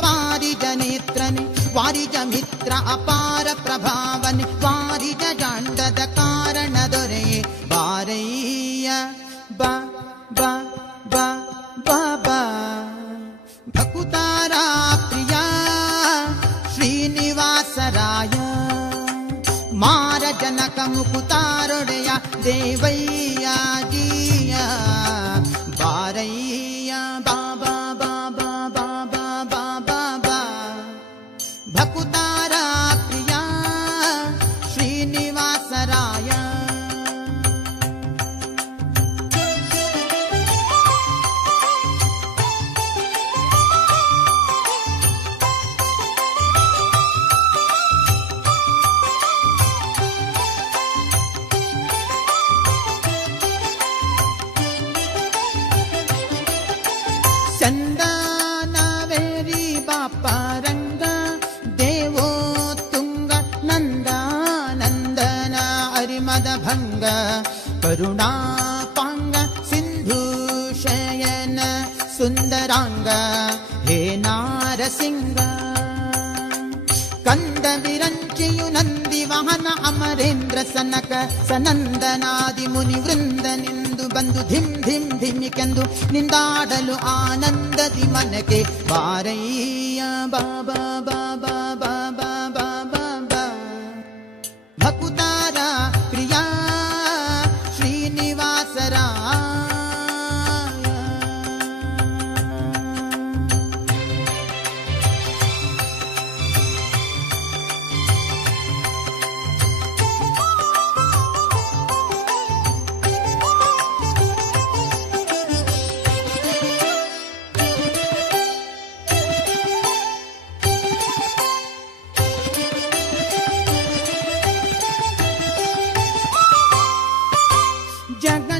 ವಾರಿಜ ನೇತ್ರನೆ ವಾರಿಜ ಮಿತ್ರ ಅಪಾರ ಪ್ರಭಾವನೆ ವಾರಿಜ ಜಾಂಡದ ಕಾರಣ ದೊರೆಯೇ ಬಾರಯ್ಯ ಬಾ ಬಾ ಬಾ ಬಾ ಬಾ ಭಕುತಾರ ಪ್ರಿಯ ಶ್ರೀನಿವಾಸರಾಯ ಮಾರ ಜನಕ ಮುಕುತಾರೊಡೆಯ ದೇವಯ್ಯ ಜಿಯ ಬಾರಯ್ಯ ಬಾಬಾ ಬಾಬಾ ಬಾಬಾ ಬಾಬಾ ಬಾ ಭಕುತಾರ ಪ್ರಿಯ ಶ್ರೀನಿವಾಸರಾಯ ಚಂದನವೇರಿ ಬಾಪರಂಗ ದೇವೋ ತುಂಗ ನಂದ ನಂದನ ಅರಿಮದ ಭಂಗ ಕರುಣಾಪಾಂಗ ಸಿಂಧು ಶಯನ ಸುಂದರಾಂಗ ಹೇ ನಾರಸಿಂಗ ಕಂದ ವಿರಂಚಿಯು ನಂದಿ ವಾಹನ ಅಮರೇಂದ್ರ ಸನಕ ಸನಂದನಾದಿ ಮುನಿ ವೃಂದನಿಂದು ಬಂದು ಧಿಮ್ ಧಿಮ್ ಧಿಮ್ಮಿಕೆಂದು ನಿಂದಾಡಲು ಆನಂದದಿ ಮನಕ್ಕೆ ಬಾರಯ್ಯ ಬಾಬಾ ಬಾಬಾ ಬಾಬಾ ಬಾಬಾ ಬಾ ಭಕುತಾರ ಪ್ರಿಯ ಶ್ರೀನಿವಾಸರಾಯ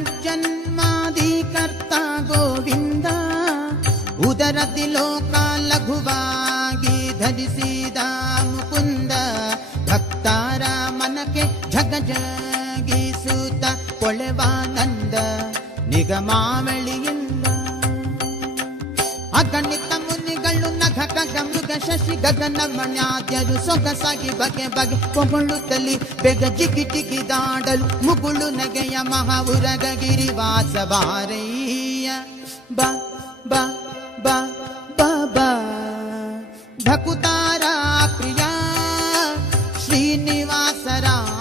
ಜಗಜ್ಜನ್ಮಾದಿ ಕರ್ತ ಗೋವಿಂದ ಉದರದಿ ಲೋಕ ಲಘುವಾಗಿ ಧರಿಸಿದ ಮುಕುಂದ ಭಕ್ತರ ಮನಕ್ಕೆ ಝಗಜಗಿಸುತ್ತ ಕೊಳೆವಾನಂದ ನಿಗಮಾವಳಿಯಿಂದ ಅಗಣಿತ ಮುನಿಗಳು ನಖ ಖಗ ಮೃಗ ಶಶಿ ಗಗನ ಮಣ್ಯಾದ್ಯರು ಸೊಗಸಾಗಿ ಬಗೆ ಬಗೆ ಕೊಂಬಳುತ್ತಲಿ ಬೇಗ ಜಿಗಿ ಜಿಗಿದಾಡಲು ಮುಗುಳು ನಗೆಯ ಮಹಾವುರಗ ಗಿರಿವಾಸ ಬಾರಯ್ಯ ಬಾ ಬಾ ಬಾ ಬಾ ಬಾ ಭಕುತಾರ ಪ್ರಿಯ ಶ್ರೀನಿವಾಸರಾಯ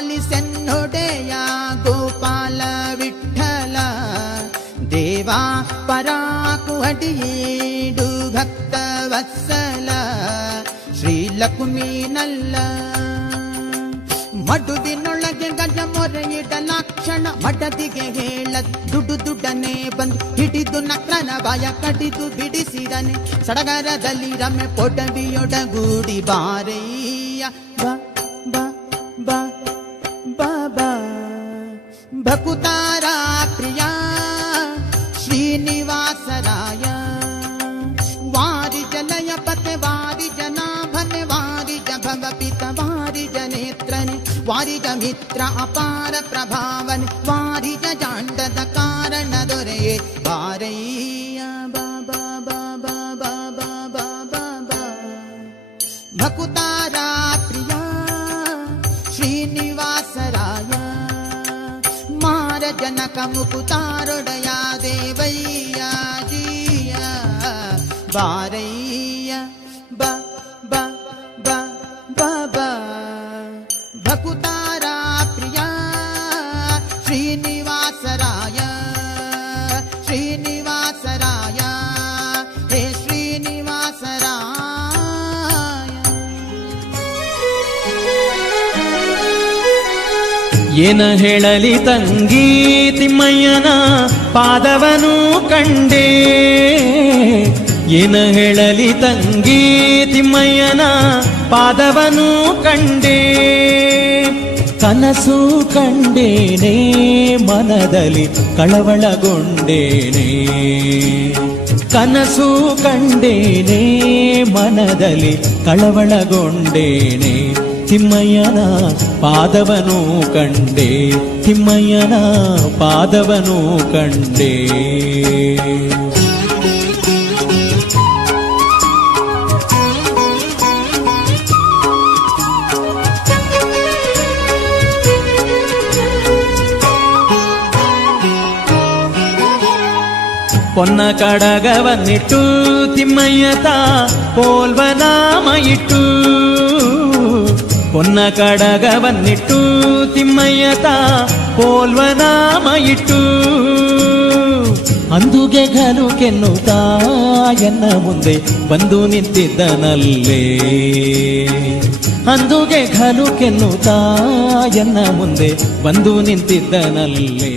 ವಾಕುಲಾಲಿಸೆನ್ನೊಡೆಯ ಗೋಪಾಲ ವಿಠಲ ದೇವಾ ಪರಾಕು ಅಡಿಯೇಡು ಭಕ್ತ ವತ್ಸಲ ಶ್ರೀಲಕ್ಷ್ಮೀನಲ್ಲ ಮಡುವಿನೊಳಗೆ ಗಜ ಮೊರೆಯಿಡಲಾಕ್ಷಣ ಮಡದಿಗೆ ಹೇಳ ದುಡ್ಡನೆ ಬಂದು ಹಿಡಿದು ನಕ್ರನ ಬಾಯ ಕಡಿದು ಬಿಡಿಸಿದನೆ ಸಡಗರದಲ್ಲಿ ರಮೆ ಪೊಡವಿಯೊಡಗೂಡಿ ಬಾರಯ್ಯ ಬಾ ಬಾ ಬಾ ಬಾ ಬಾ ಭಕುತಾರ ಪ್ರಿಯ ಶ್ರೀನಿವಾಸರಾಯ ವಾರಿಜ ಲಯ ಪತೆ ವಾರಿಜ ನಾಭನೆ ವಾರಿಜ ಭವಪಿತ ವಾರಿಜ ನೇತ್ರನೆ ವಾರಿಜ ಮಿತ್ರ ಅಪಾರ ಪ್ರಭಾವನೆ ವಾರಿಜ ಜಾಂಡದ ಕಾರಣ ದೊರೆಯೇ ಬಾರಯ್ಯ ಬಾಬಾ ಬಾಬಾ ಬಾಬಾ ಬಾಬಾ ಬಾ ಭಕುತಾರ ಪ್ರಿಯ ಶ್ರೀನಿವಾಸರಾಯ ಮಾರ ಜನಕ ಮುಕುತಾರೊಡೆಯ ದೇವಯ್ಯ ಜಿಯ ಬಾರಯ್ಯ ಬಾ ಬಾ ಬಾ ಬಾ ಬಾ ಭಕುತಾರ ಪ್ರಿಯ ಶ್ರೀನಿವಾಸರಾಯ ಶ್ರೀನಿವಾಸರಾಯ ಹೇ ಶ್ರೀನಿವಾಸರಾಯ ಏನ ಹೇಳಲಿ ತಂಗಿ ತಿಮ್ಮಯ್ಯನ ಪಾದವನು ಕಂಡೆ, ಏನ ಹೇಳಲಿ ತಂಗಿ ತಿಮ್ಮಯ್ಯನ ಪಾದವನು ಕಂಡೆ ಕನಸು ಕಂಡೇನೆ ಮನದಲ್ಲಿ ಕಳವಳಗೊಂಡೇನೆ ಕನಸು ಕಂಡೇನೆ ಮನದಲ್ಲಿ ಕಳವಳಗೊಂಡೇನೆ ತಿಮ್ಮಯ್ಯನ ಪಾದವನು ಕಂಡೆ ತಿಮ್ಮಯ್ಯನ ಪಾದವನು ಕಂಡೆ ಪೊನ್ನ ಕಡಗವನ್ನಿಟ್ಟು ತಿಮ್ಮಯ್ಯತ ಪೋಲ್ವನಾಮ ಇಟ್ಟು ಪೊನ್ನ ಕಡಗವನ್ನಿಟ್ಟು ತಿಮ್ಮಯ್ಯತ ಪೋಲ್ವನಾಮ ಇಟ್ಟು ಅಂದುಗೆ ಘನು ಕೆನ್ನುತ್ತಾ ಎನ್ನ ಮುಂದೆ ಬಂದು ನಿಂತಿದ್ದನಲ್ಲೇ ಅಂದುಗೆ ಘನು ಕೆನ್ನುತ್ತಾ ಎನ್ನ ಮುಂದೆ ಬಂದು ನಿಂತಿದ್ದನಲ್ಲೇ